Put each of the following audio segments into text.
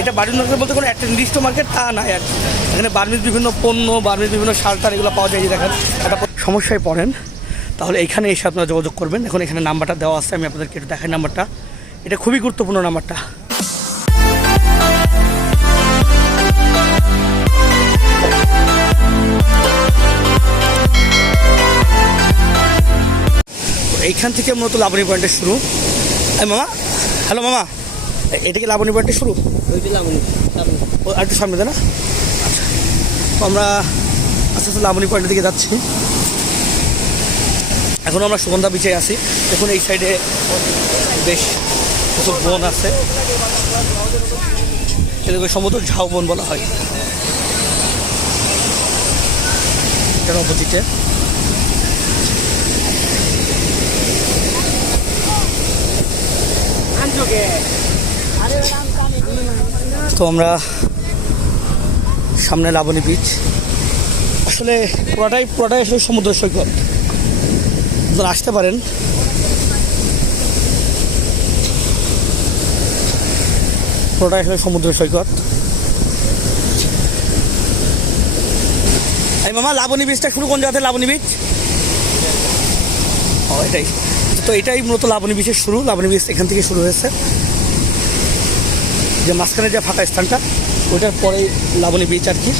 এটা Burmese market বলতে কোনো একটা নির্দিষ্ট মার্কেট তা নাই আর কি। এখানে বার্মিজ বিভিন্ন পণ্য, বার্মিজ বিভিন্ন সার এগুলো পাওয়া যায়। যে দেখেন একটা সমস্যায় পড়েন তাহলে এখানে এসে আপনারা যোগাযোগ করবেন। এখন এখানে নাম্বারটা দেওয়া আছে, আমি আপনাদেরকে একটু দেখাই নাম্বারটা। এটা খুবই গুরুত্বপূর্ণ নাম্বারটা। এইখান থেকে মূলত লাবণী পয়েন্টের শুরু। মামা, হ্যালো মামা, এটা কি লাবণী পয়েন্টের শুরু? ও আর একটু সামনে দেয় না? আচ্ছা, তো আমরা আস্তে আস্তে লাবণী পয়েন্টের দিকে যাচ্ছি। এখন আমরা সুগন্ধা বিচে আছি। দেখুন এই সাইডে বেশ কিছু বন আছে, এটাকে সম্ভবত ঝাউবন বলা হয়। এটার অপোজিটে তো আমরা সামনে লাবণী বিচ। আসলে পুরোটাই আসলে সমুদ্র সৈকত। আপনারা আসতে পারেন। পুরোটাই আসলে সমুদ্র সৈকত। এই মামা, লাবণী বিচটা শুরু কোন জায়গাতে? লাবণী বিচ এটাই তো, এটাই মূলত লাবণী বিচের শুরু। লাবণী বিচ এখান থেকে শুরু হয়েছে, যে মাঝখানে যে ফাঁকা স্থানটা ওইটার পরে লাবণী বিচ আর কি।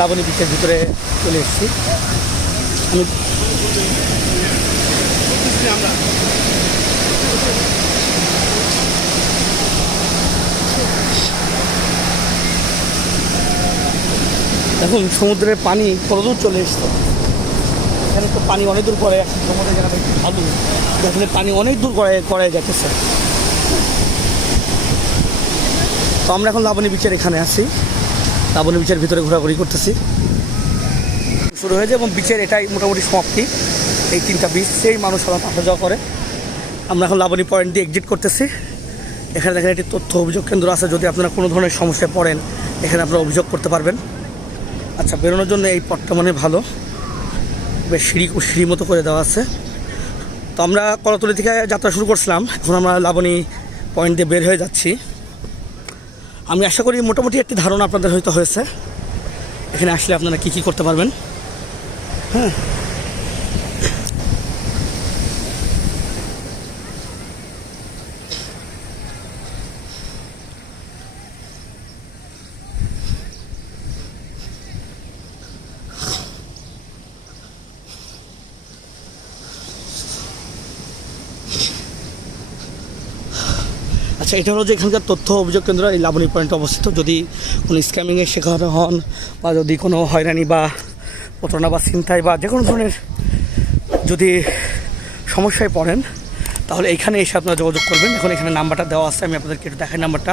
লাবণী বিচের ভিতরে চলে এসেছি আমি। এখন সমুদ্রের পানি কতদূর চলে এসছে। এখানে তো পানি অনেক দূর করে, সমুদ্রের জায়গাটা একটু ভালো, এখানে পানি অনেক দূর করে যাচ্ছে। তো আমরা এখন লাবণী বিচের এখানে আছি। লাবণী বিচের ভিতরে ঘোরাঘুরি করতেছি। শুরু হয়েছে এবং বিচের এটাই মোটামুটি সমাপ্তি। এই 3টা বিচ সেই মানুষ সাধারণত আসা যাওয়া করে। আমরা এখন লাবণী পয়েন্ট দিয়ে এক্সিট করতেছি। এখানে দেখেন একটি তথ্য অভিযোগ কেন্দ্র আছে। যদি আপনারা কোনো ধরনের সমস্যায় পড়েন এখানে আপনারা অভিযোগ করতে পারবেন। আচ্ছা, বেরোনোর জন্য এই পথটা মানে ভালো, বেশ সিঁড়ি মতো করে দেওয়া আছে। তো আমরা কলাতলি থেকে যাত্রা শুরু করছিলাম, এখন আমরা লাবণী পয়েন্ট দিয়ে বের হয়ে যাচ্ছি। আমি আশা করি মোটামুটি একটি ধারণা আপনাদের হয়তো হয়েছে এখানে আসলে আপনারা কী করতে পারবেন। হ্যাঁ, আচ্ছা, এটা হলো যে এখানকার তথ্য অভিযোগ কেন্দ্র এই লাবণী পয়েন্টে অবস্থিত। যদি কোনো স্ক্যামিংয়ের শিকার হন বা যদি কোনো হয়রানি বা প্রতারণা বা ছিনতাই বা যে কোনো ধরনের যদি সমস্যায় পড়েন তাহলে এখানে এসে আপনারা যোগাযোগ করবেন। এখন এখানে নাম্বারটা দেওয়া আছে, আমি আপনাদেরকে একটু দেখাই নাম্বারটা।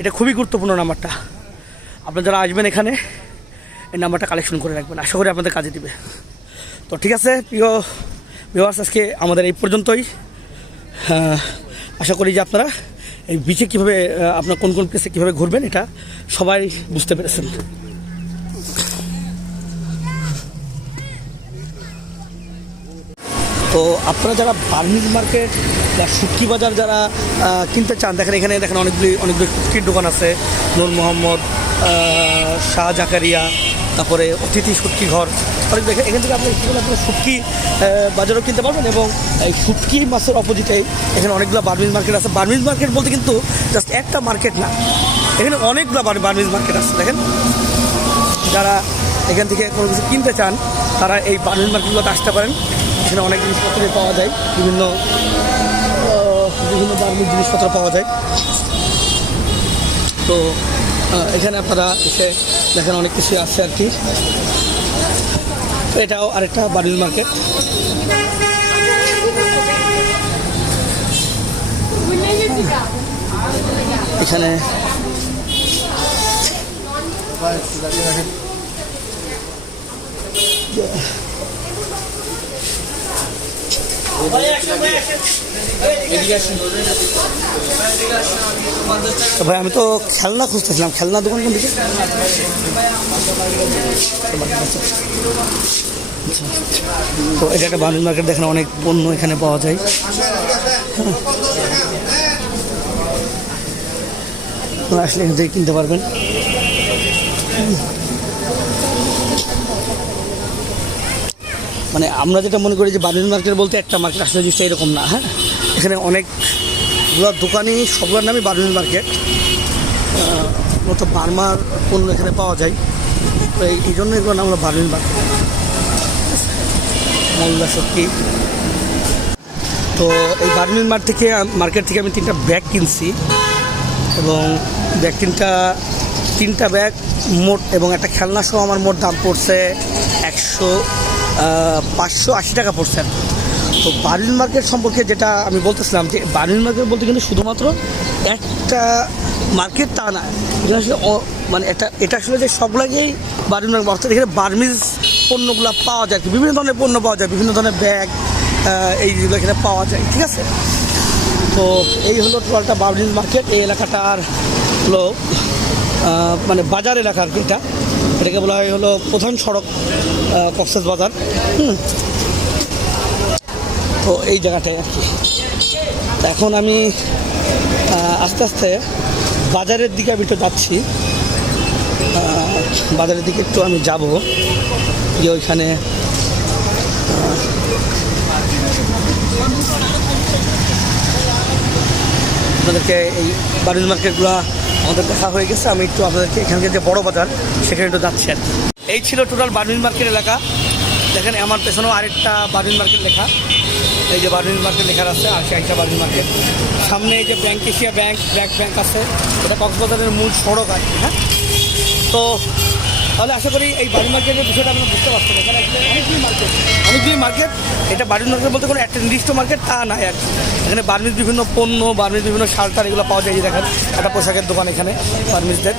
এটা খুবই গুরুত্বপূর্ণ নাম্বারটা। আপনারা যারা আসবেন এখানে এই নাম্বারটা কালেকশন করে রাখবেন, আশা করি আপনাদের কাজে দিবে। তো ঠিক আছে প্রিয় ভিউয়ার্স, আজকে আমাদের এই পর্যন্তই। আশা করি যে আপনারা এই বিচে কীভাবে আপনার কোন প্লেসে কীভাবে ঘুরবেন এটা সবাই বুঝতে পেরেছেন। তো আপনারা যারা বার্মিজ মার্কেট বা শুটকি বাজার যারা কিনতে চান, এখানে দেখেন অনেকগুলি শুটকির দোকান আছে। নূর মোহাম্মদ, শাহ জাকারিয়া, তারপরে অতিথি শুটকি ঘর, অনেক দেখেন। এখান থেকে আপনারা শুটকি বাজারও কিনতে পারবেন। এবং এই শুটকি মাছের অপোজিটেই এখানে অনেকগুলো বার্মিজ মার্কেট আছে। বার্মিজ মার্কেট বলতে কিন্তু জাস্ট একটা মার্কেট না, এখানে অনেকগুলো বার্মিজ মার্কেট আছে। দেখেন, যারা এখান থেকে কোনো কিছু কিনতে চান তারা এই বার্মিজ মার্কেটগুলোতে আসতে পারেন। এখানে অনেক জিনিসপত্র পাওয়া যায়, বিভিন্ন বার্মিজ জিনিসপত্র পাওয়া যায়। তো এখানে আপনারা এসে দেখেন অনেক কিছু আছে আর কি। এটাও আরেকটা বার্মিজ মার্কেট। এখানে তো ভাই আমি তো খেলনা খুঁজতেছিলাম, খেলনা দোকান কোন দিকে? তো এটা একটা বাণিজ্য মার্কেট, দেখেন অনেক পণ্য এখানে পাওয়া যায়। আসলে এখান থেকে কিনতে পারবেন। মানে আমরা যেটা মনে করি যে বাণিজ্য মার্কেট বলতে একটা মার্কেট, আসলে জিনিসটা এরকম না। হ্যাঁ, এখানে অনেকগুলো দোকানই, সবগুলোর নামই বাণিজ্য মার্কেট। মতো বার্মার পণ্য এখানে পাওয়া যায়, তো এই জন্য এগুলো নাম হলো বাণিজ্য মার্কেট। মোল্লা শক্তি। তো এই বার্মিন মার্কেট থেকে আমি 3টা ব্যাগ কিনছি, এবং ব্যাগ তিনটা ব্যাগ মোট, এবং একটা খেলনা সহ আমার মোট দাম পড়ছে 580 টাকা পড়ছে। তো বার্মিন মার্কেট সম্পর্কে যেটা আমি বলতেছিলাম, যে বার্মিন মার্কেট বলতে কিন্তু শুধুমাত্র একটা মার্কেট তা না, এটা আসলে মানে এটা আসলে যে সব লাগেই বার্মিন মার্কেট, অর্থাৎ এখানে বার্মিজ পণ্যগুলো পাওয়া যায়, বিভিন্ন ধরনের পণ্য পাওয়া যায়, বিভিন্ন ধরনের ব্যাগ এইগুলো এখানে পাওয়া যায়। ঠিক আছে, তো এই হলো টোটালটা বার্মিজ মার্কেট। এই এলাকাটার হলো মানে বাজার এলাকা আর কি। এটাকে বলা হয় হলো প্রধান সড়ক কক্সবাজার। তো এই জায়গাটায় আর কি। এখন আমি আস্তে আস্তে বাজারের দিকে আমি একটু যাচ্ছি, বাজারের দিকে একটু আমি যাব, যে ওইখানে আপনাদেরকে এই বাণিজ্য মার্কেটগুলো আমাদের দেখা হয়ে গেছে। আমি একটু আপনাদেরকে এখানকার যে বড় বাজার সেখানে একটু যাচ্ছি আর কি। এই ছিল টোটাল বাণিজ্য মার্কেট এলাকা। দেখেন আমার পেছনেও আরেকটা বাণিজ্য মার্কেট লেখা, এই যে বাণিজ্য মার্কেট লেখা আছে, আর একটা বাণিজ্য মার্কেট। সামনে এই যে এশিয়া ব্যাংক আছে, এটা কক্সবাজারের মূল সড়ক আর কি। হ্যাঁ, তো তাহলে আশা করি এই বাণিজ্য মার্কেটের বিষয়টা আপনারা বুঝতে পারছেন। এখানে অনেকগুলি মার্কেট। এটা বাণিজ্য মার্কেট বলতে কোনো একটা নির্দিষ্ট মার্কেট তা নাই আর কি। এখানে বার্মিজ বিভিন্ন পণ্য, বার্মিজ বিভিন্ন শালটার এগুলো পাওয়া যায়। দেখেন একটা পোশাকের দোকান এখানে বার্মিজদের।